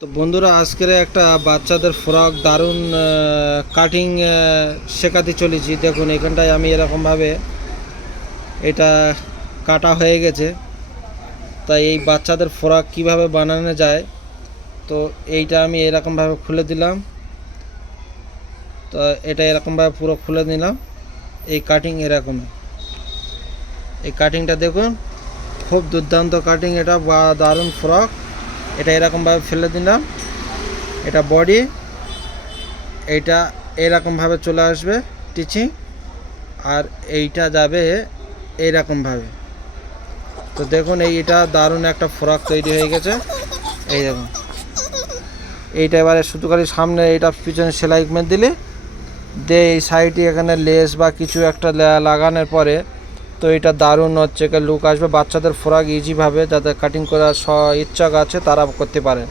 তো বন্ধুরা, আজকের একটা বাচ্চাদের ফ্রক দারুণ কাটিং শেখাতে চলেছি। দেখুন, এখানটায় আমি এরকমভাবে এটা কাটা হয়ে গেছে। তাই এই বাচ্চাদের ফ্রক কিভাবে বানানো যায়, তো এইটা আমি এরকমভাবে খুলে দিলাম। তো এটা এরকমভাবে পুরো খুলে নিলাম। এই কাটিং এরকম, এই কাটিংটা দেখুন, খুব দুর্দান্ত কাটিং এটা, বা দারুণ ফ্রক। এটা এরকমভাবে ফেলে দিলাম। এটা বডি, এইটা এরকমভাবে চলে আসবে টিচিং, আর এইটা যাবে এইরকমভাবে। তো দেখুন, এইটা দারুণ একটা ফ্রক তৈরি হয়ে গেছে। এই দেখুন, এইটা এবারে শুধু খালি সামনে এইটা পিছনে সেলাই মেরে দিলে দিয়ে এই সাইডে এখানে লেস বা কিছু একটা লাগানোর পরে তো এটা দারুণ হচ্ছে লুক আসবে। বাচ্চাদের ফ্রক ইজিভাবে যাদের কাটিং করার ইচ্ছা আছে তারা করতে পারেন।